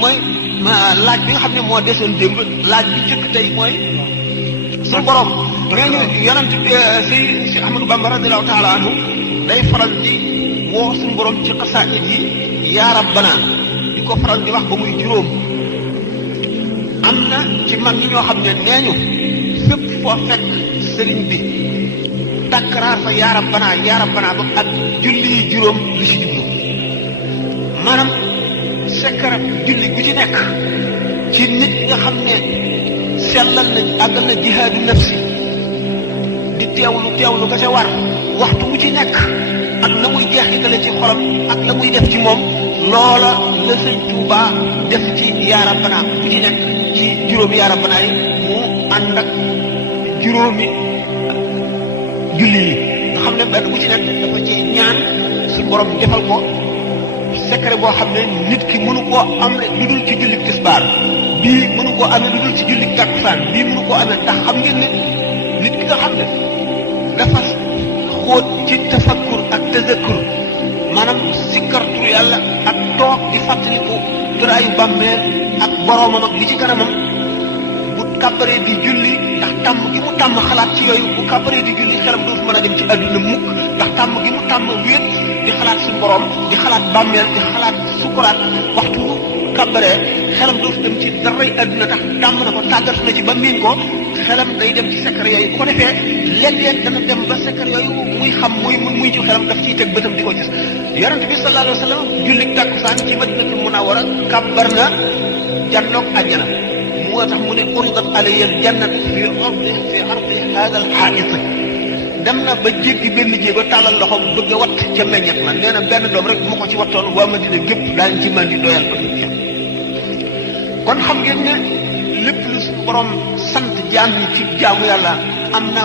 mooy laaj bi nga xam ne moo desoon démb laaj bi jëkk tey mooy suñu borom nee ñu yonent si Ahmadou Bamba radiyallahu taala anhu day faral di woo suñu borom ci xasaayid yi yaa rabbana di ko faral di wax ba muy juróom. am na ci mag ñi ñoo xam ne nee ñu fépp foo fekk sëriñ bi takkaraar fa yaa rabbana ba ak julli yi juróom lu ci jublu maanaam sekkarab julli gu ci nekk ci nit nga xam ne sellal na àggal na jihaadu nafsi di teewlu ga ca war waxtu wu ci nekk ak la muy jeexitale ci xolam ak la muy def ci moom loola la sëñ Tuuba def ci yaa rabbana bu ci nekk ci juróomi yaa rabbana yi mu ànd ak juróomi julli yi nga xam ne benn bu ci nekk dafa ci ñaan su borom defal ko secret boo xam ne nit ki mënu koo am lu dul ci julli tisbaar bii mënu koo amee lu dul ci julli takkusaan bii mënu koo amee ndax xam ngeen ne nit ki nga xam ne dafa xóot ci tafakkur ak tazakkur maanaam sikkartu yàlla ak toog di fàttaliku turaayu bàmmeel ak boroomam ak li ci kanamam bu kàbbaree di julli ndax tàmm gi mu tàmm xalaat ci yooyu bu kàbbaree di julli xelam dootu mën a dem ci àdduna mukk ndax tàmm gi mu tàmm wéet di xalaat suñu borom di xalaat bàmmeel di xalaat sukuraat waxtu kàbbaree xelam dootu dem ci daray àdduna tax tàmm na ko tàggatu na ci ba miin ko xelam day dem ci secret yooyu bu ko defee léeg-léeg dana dem ba secret yooyu muy xam muy ci xelam daf ciy teg bëtam di ko gis yonent bi sallallahu alayhi wa sallam julli takkusaan ci Madinatul Munawwara kàbbar na jannoog àjjana moo tax mu ne uridat alayya al-jannatu fi ardi haadha al-haa'it dem na ba jéggi benn jéego tàllal loxo bëgg a watt ca meññet ma nee na benn doom rek bu ma ko ci wattoon waa Madina gépp daañu ci mën di doyal ko kon xam ngeen ne lépp lu suñu borom sant jaam ñi ci jaamu yàlla am na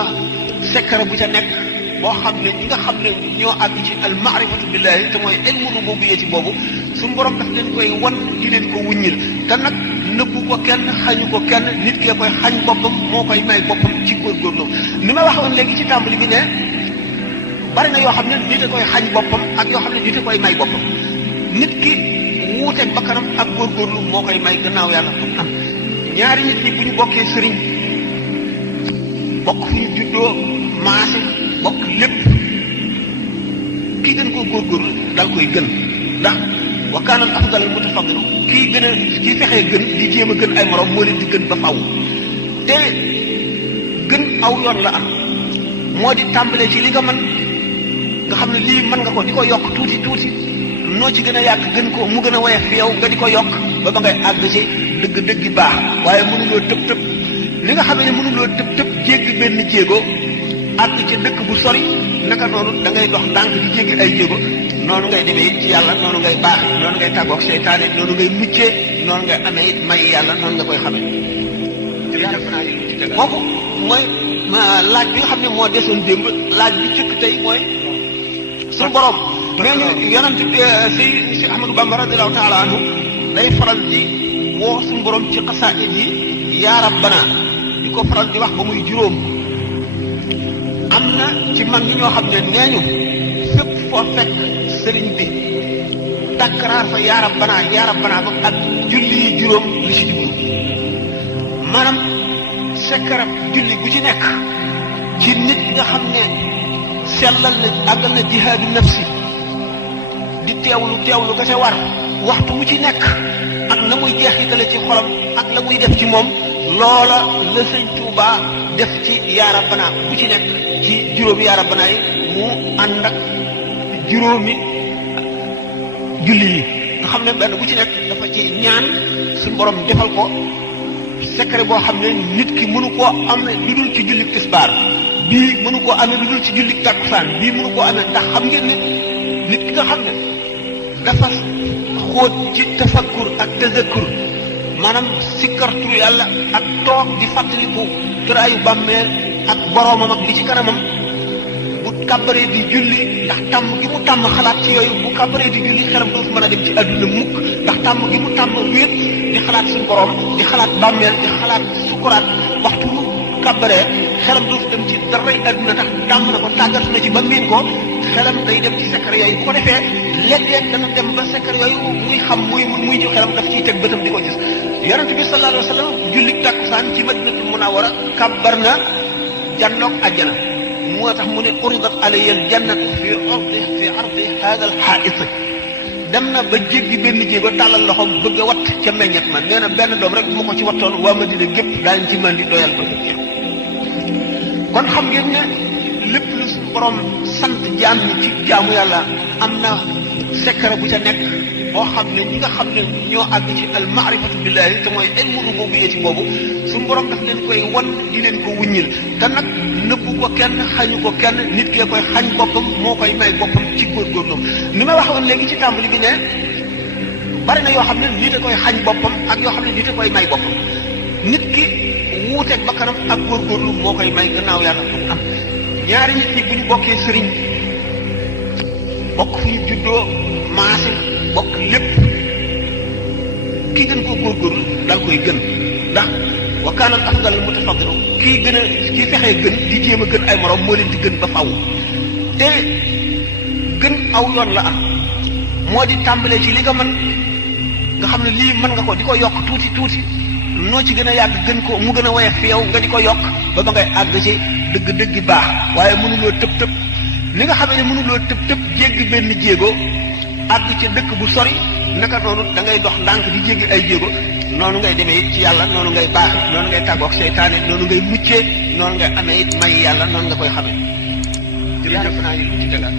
secret bu ca nekk boo xam ne ñi nga xam ne ñoo àgg ci al maarifatu billahi te mooy ilmu rububiyyati boobu suñu borom daf leen koy wan di leen ko wuññil te nag nëbbu ko kenn xañu ko kenn nit kee koy xañ boppam moo koy may boppam ci góorgóorlu ni ma waxoon léegi ci tàmbali bi ne bari na yoo xam ne nit a koy xañ boppam ak yoo xam ne nit a koy may boppam nit ki wuuteeg bakkanam ak góorgóorlu moo koy may gannaaw yàlla am ñaari nit ñi bu ñu bokkee sëriñ bokk fu ñu juddoo maase bokk lépp ki gën koo góorgóorlu dal koy gën ndax wa kaana al afdal al mutafaddilu kii fexee gën di jéem a gën ay morom moo leen di gën ba faw te gën aw yoon la am moo di tàmbalee ci li nga mën nga xam ne lii mën nga ko di ko yokk tuuti noo ci gën a yàgg gën ko mu gën a woyof fi yow nga di ko yokk ba ba ngay àgg ci dëgg baax waaye mënuloo tëb li nga xam ne mënuloo tëb jéggi benn jéego àgg ci dëkk bu sori naka noonu da ngay dox ndànk di jéggi ay jéego noonu ngay demee it ci yàlla noonu ngay baaxee noonu ngay tàggoog seytaane noonu ngay muccee noonu ngay amee it may yàlla noonu nga koy xamee. kooku mooy laaj bi nga xam ne moo desoon démb laaj bi jëkk tey mooy suñu borom nee ñu yonent si Ahmadou Bamba radiyallahu taala anhu day faral di woo suñu borom ci xasaayid yi yaa rabbana di ko faral di wax ba muy juróom. am na ci mag ñi ñoo xam ne nee ñu fépp foo fekk sëriñ bi takkaraar fa yaa rabbana ba ak julli yi juróom lu ci jublu maanaam sekkarab julli gu ci nekk ci nit nga xam ne sellal na àggal na jihaadu nafsi di teewlu ga ca war waxtu wu ci nekk ak la muy jeexitale ci xolam ak la muy def ci moom loola la sëñ Tuuba def ci yaa rabbana bu ci nekk ci juróomi yaa rabbana yi mu ànd ak juróomi julli yi nga xam ne benn bu ci nekk dafa ci ñaan suñu borom defal ko secret boo xam ne nit ki mënu koo am lu dul ci julli tisbaar bii mënu koo amee lu dul ci julli takkusaan bii mënu koo amee ndax xam ngeen ne nit ki nga xam ne dafa xóot ci tafakkur ak tazakkur maanaam sikkartu yàlla ak toog di fàttaliku turaayu bàmmeel ak boroomam ak li ci kanamam bu kàbbaree di julli ndax tàmm gi mu tàmm xalaat ci yooyu bu kàbbaree di julli xelam dootu mën a dem ci àdduna mukk ndax tàmm gi mu tàmm wéet di xalaat suñu borom di xalaat bàmmeel di xalaat sukuraat waxtu kàbbaree xelam dootu dem ci daray àdduna tax tàmm na ko tàggatu na ci ba miin ko xelam day dem ci secret yooyu bu ko defee léeg-léeg dana dem ba secret yooyu muy xam muy ci xelam daf ciy teg bëtam di ko gis yonent bi sallallahu alayhi wa sallam jullit takkusaan ci madinatul munawwara kàbbar na jannoog àjjana moo tax mu ne uridat alayya al jannatu fi ardi hada al haa'it dem na ba jéggi benn jéego tàllal loxoom bëgg a watt ca meññet ma nee na benn doom rek bu ma ko ci wattoon waa Madina gépp daañu ci mën di doyal ko kon xam ngeen ne lépp lu suñu borom sant jaam ñi ci jaamu yàlla am na secret bu ca nekk boo xam ne ñi nga xam ne ñoo àgg ci al maarifatu billahi te mooy ilmu rububiyyati boobu suñu borom daf leen koy wan di leen ko wuññil te nag nëbbu ko kenn xañu ko kenn nit kee koy xañ boppam moo koy may boppam ci góorgóorloom ni ma waxoon léegi ci tàmbali bi ne bari na yoo xam ne nit a koy xañ boppam ak yoo xam ne nit a koy may boppam nit ki wuuteeg bakkanam ak góorgóorlu moo koy may gannaaw yàlla pour am ñaari nit ñi bu ñu bokkee sëriñ bokk fu ñu juddoo maase bokk lépp ki gën koo góorgóorlu dal koy gën ndax wa kaana al afdal mutafaddilu kii fexee gën di jéem a gën ay morom moo leen di gën ba faw te gën aw yoon la am moo di tàmbalee ci li nga mën nga xam ne lii mën nga ko di ko yokk tuuti tuuti noo ci gën a yàgg gën ko mu gën a woyof fi yow nga di ko yokk ba ngay àgg ci dëgg-dëgg baax waaye mënuloo tëb li nga xam ne mënuloo tëb jéggi benn jéego àgg ci dëkk bu sori naka noonu da ngay dox ndànk di jéggi ay jéego noonu ngay demee it ci yàlla noonu ngay baax noonu ngay tàggoog seytaane noonu ngay muccee noonu ngay amee it may yàlla noonu nga koy xamee. jërëjëf naa ci tegaat